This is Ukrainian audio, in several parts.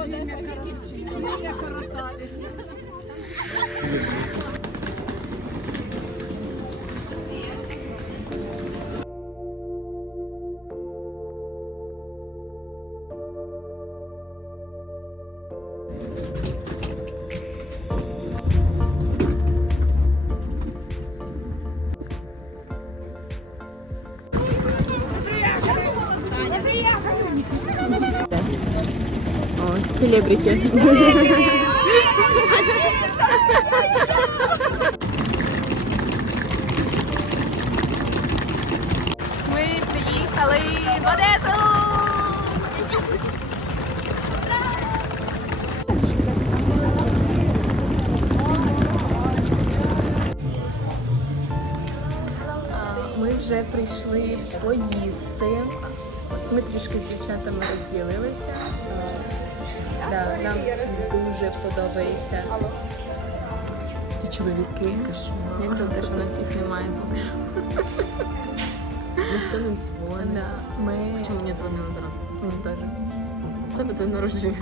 Время коротали. Селебрити. Ми приїхали в Одесу! Ми вже прийшли поїсти. Ми трішки з дівчатами розділилися. Да, нам дуже подобається. Ці чоловіки. Як добре, що нас їх немає поки що. Ніхто не дзвонить. Да, ми Чому мені дзвонили зранку? Мені теж. У себе день народження.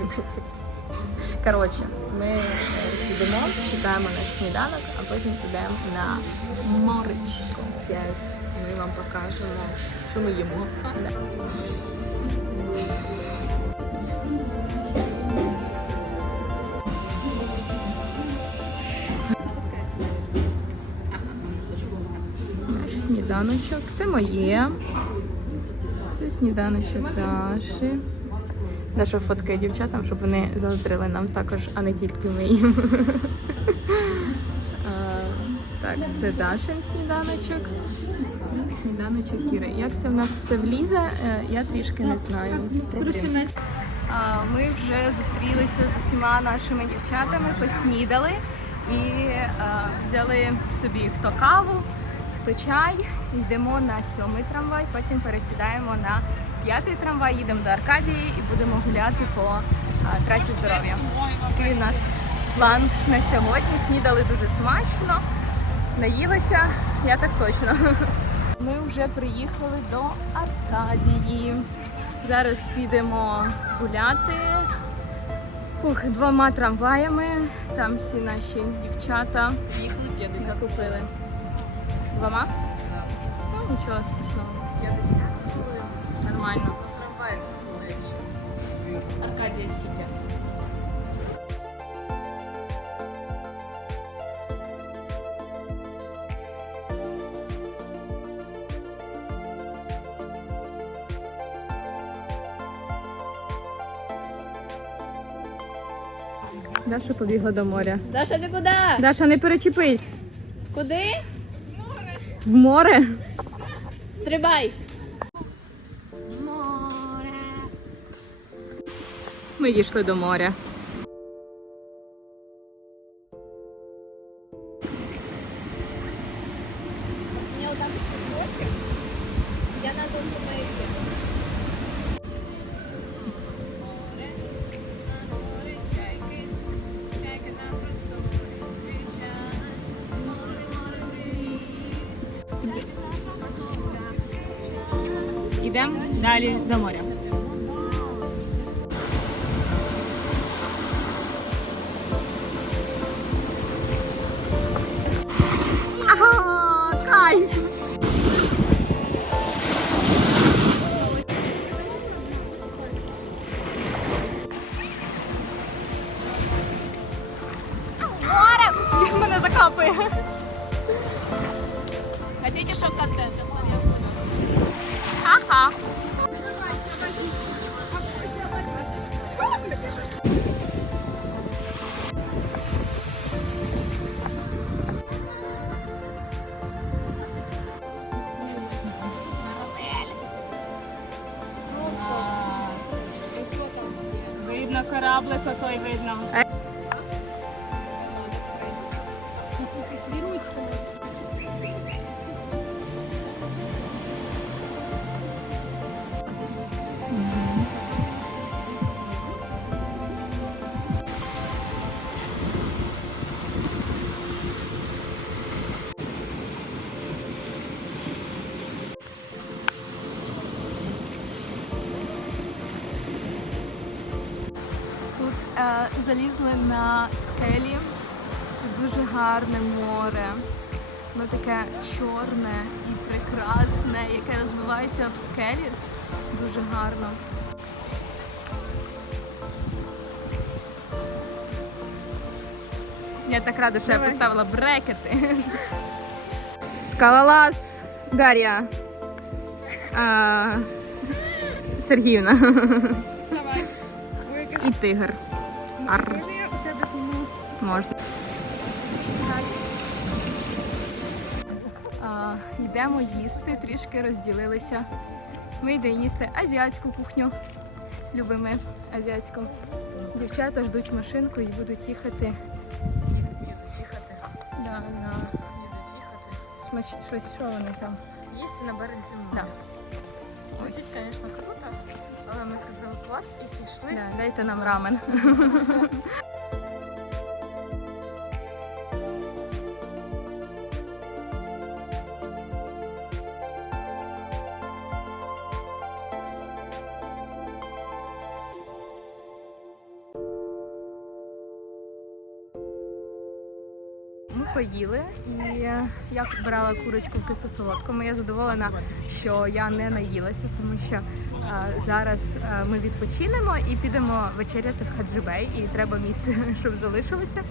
Коротше, ми сидимо, чекаємо наш сніданок, а потім підемо на моречко. Yes. Ми вам покажемо, що ми їмо. Да. Сніданочок. Це моє. Це сніданочок Даші. Даша фоткає дівчатам, щоб вони заздрили нам також, а не тільки ми їм. Так, це Дашин сніданочок. Сніданочок Кіри. Як це в нас все влізе, е, я трішки не знаю. Ми вже зустрілися з усіма нашими дівчатами, поснідали і взяли собі хто каву, чай. Йдемо на сьомий трамвай, потім пересідаємо на п'ятий трамвай, їдемо до Аркадії і будемо гуляти по а, трасі здоров'я. Такий у нас план на сьогодні. Снідали дуже смачно, наїлися, я так точно. Ми вже приїхали до Аркадії. Зараз підемо гуляти Ух, двома трамваями. Там всі наші дівчата Їхали 50 купили. Двома? Ну нічого страшного. 50 хвилин. Нормально. Трамвай сидить. Аркадія Сітя. Даша побігла до моря. Даша, ти куди? Даша, не перечепись. Куди? В море. Стрибай. Море. Ми дійшли до моря. Ідемо далі до моря. Ага! Море! Мене закапує. jableko, to je vedno. não. É. залізли на скелі. Це дуже гарне море. Воно таке чорне і прекрасне, яке розбивається об скелі. Дуже гарно. Я так рада, що я поставила брекети. Скалолаз Дар'я. А, Сергіївна. Давай. І тигр. Ар. Можна. А, йдемо їсти, трішки розділилися. Ми йдемо їсти азіатську кухню. Любимо азіатську. Дівчата ждуть машинку і будуть їхати. Їхати. Да, на Їдуть їхати. смач... щось, що вони там. Їсти на березі Да. Звучить, звісно, круто, але ми сказали клас і пішли. Да, дайте нам рамен. поїли, і я брала курочку в кисло-солодкому. Я задоволена, що я не наїлася, тому що е, зараз е, ми відпочинемо і підемо вечеряти в Хаджибей, і треба місце, щоб залишилося.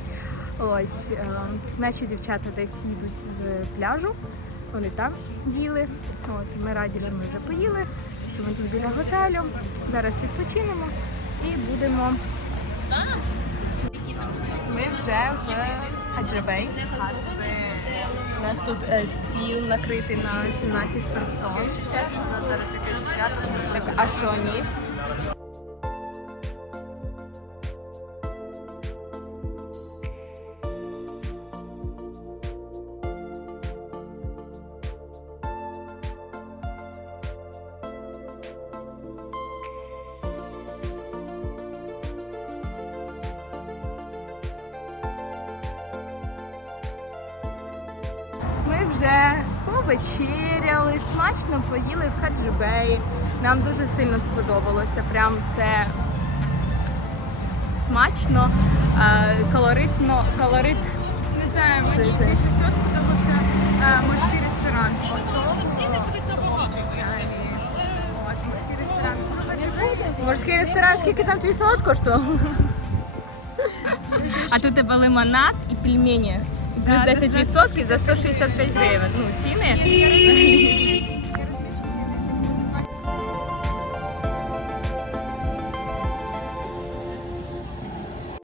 Ось е, наші дівчата десь їдуть з пляжу. Вони там їли. От ми раді, що ми вже поїли, що ми тут біля готелю. Зараз відпочинемо і будемо. Ми вже в Хаджибей. У нас тут е, стіл накритий на 17 персон. Що у нас зараз якесь свято Так, а що ні? Ми вже повечеряли, смачно поїли в Хаджибеї. Нам дуже сильно сподобалося. Прям це смачно, е, колоритно, колорит. Не знаю, мені більше всього сподобався е, морський ресторан. Морський ресторан. Морський ресторан, скільки там твій салат коштував? А тут тебе лимонад і пельмені. Плюс 10% за 165 гривень. Ну, ціни.